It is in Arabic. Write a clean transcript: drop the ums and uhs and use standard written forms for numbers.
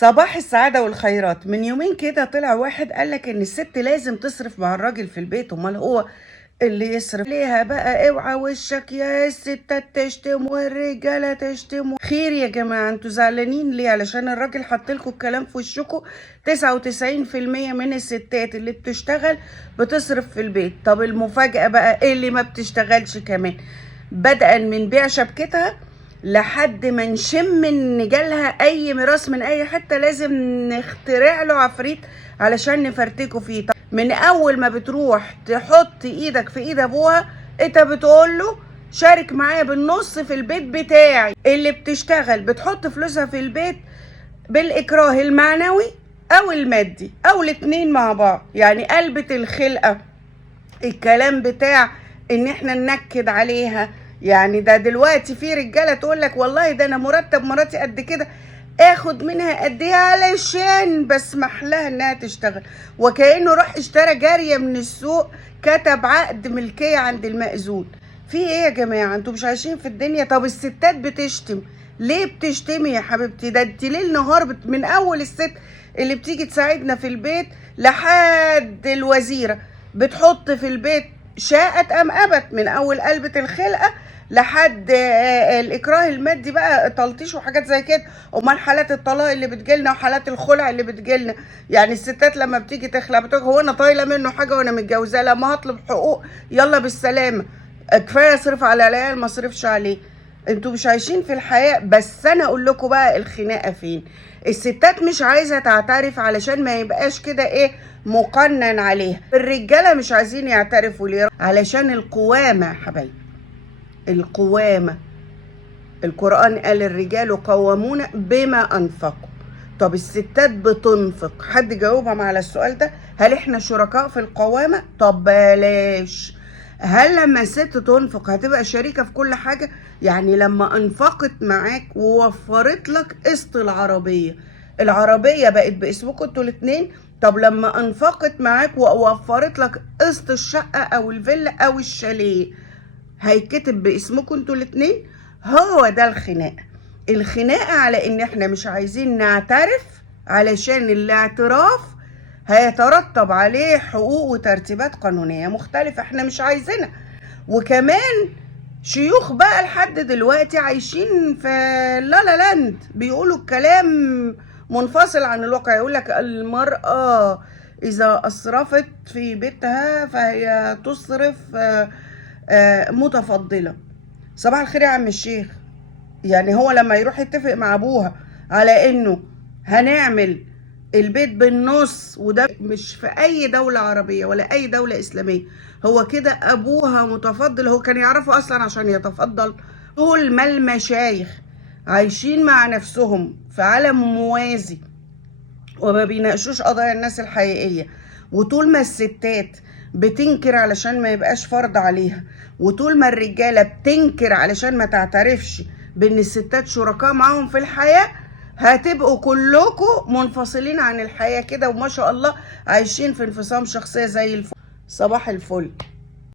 صباح السعادة والخيرات. من يومين كده طلع واحد قالك ان الست لازم تصرف مع الراجل في البيت، امال هو اللي يصرف ليها بقى؟ اوعى وشك يا الستات تشتم والرجالة تشتم. خير يا جماعة، انتوا زعلانين ليه؟ علشان الراجل حطلكوا الكلام في وشكوا. 99% من الستات اللي بتشتغل بتصرف في البيت. طب المفاجأة بقى اللي ما بتشتغلش كمان، بدءا من بيع شبكتها لحد ما نشم ان جالها اي ميراث من اي حته لازم نخترع له عفريت علشان نفرتكه فيه. من اول ما بتروح تحط ايدك في ايد ابوها انت بتقول له شارك معايا بالنص في البيت بتاعي. اللي بتشتغل بتحط فلوسها في البيت بالاكراه المعنوي او المادي او الاتنين مع بعض، يعني قلبة الخلقه. الكلام بتاع ان احنا ننكد عليها، يعني ده دلوقتي في رجاله تقول لك والله ده انا مرتب مراتي قد كده، اخد منها قد ايه علشان بسمح لها انها تشتغل، وكانه راح اشترى جاريه من السوق، كتب عقد ملكيه عند المأذون. في ايه يا جماعه؟ انتوا مش عايشين في الدنيا؟ طب الستات بتشتم ليه؟ بتشتمي يا حبيبتي؟ ده انت ليل نهار من اول الست اللي بتيجي تساعدنا في البيت لحد الوزيره بتحط في البيت شاءت ام ابت، من اول قلبة الخلقه لحد الاكراه المادي بقى، تلطيش وحاجات زي كده. امال حالات الطلاق اللي بتجيلنا وحالات الخلع اللي بتجيلنا؟ يعني الستات لما بتيجي تخلع بتقول هو انا طايله منه حاجه وانا متجوزاه؟ لما هطلب حقوق يلا بالسلامه، كفايه اصرف على العيال ما اصرفش عليه. انتوا مش عايشين في الحياه. بس انا اقول لكم بقى الخناقه فين. الستات مش عايزه تعترف علشان ما يبقاش كده ايه، مقنن عليها. الرجاله مش عايزين يعترفوا ليه؟ علشان القوامه يا حبايبي، القوامه. القرآن قال الرجال قوامون بما أنفقوا. طب الستات بتنفق، حد جاوبهم على السؤال ده؟ هل احنا شركاء في القوامة؟ طب بلاش. هل لما الست تنفق هتبقى شريكة في كل حاجة؟ يعني لما انفقت معاك ووفرت لك قسط العربية، العربية بقت باسمكم انتوا الاتنين. طب لما انفقت معاك ووفرت لك قسط الشقة او الفيلا او الشاليه، هيتكتب باسمكم انتوا الاتنين؟ هو ده الخناقه. الخناقه على ان احنا مش عايزين نعترف، علشان الاعتراف هيترتب عليه حقوق وترتيبات قانونيه مختلفه احنا مش عايزينها. وكمان شيوخ بقى لحد دلوقتي عايشين في لا لا لاند، بيقولوا الكلام منفصل عن الواقع. يقول لك المرأة إذا أسرفت في بيتها فهي تصرف متفضلة. صباح الخير يا عم الشيخ. يعني هو لما يروح يتفق مع ابوها على انه هنعمل البيت بالنص، وده مش في اي دولة عربية ولا اي دولة اسلامية، هو كده ابوها متفضل؟ هو كان يعرفه اصلا عشان يتفضل؟ طول ما المشايخ عايشين مع نفسهم في عالم موازي وما بيناقشوش قضايا الناس الحقيقية، وطول ما الستات بتنكر علشان ما يبقاش فرض عليها، وطول ما الرجالة بتنكر علشان ما تعترفش بان الستات شركاء معاهم في الحياة، هتبقوا كلكم منفصلين عن الحياة كده وما شاء الله عايشين في انفصام شخصية زي الفل. صباح الفل.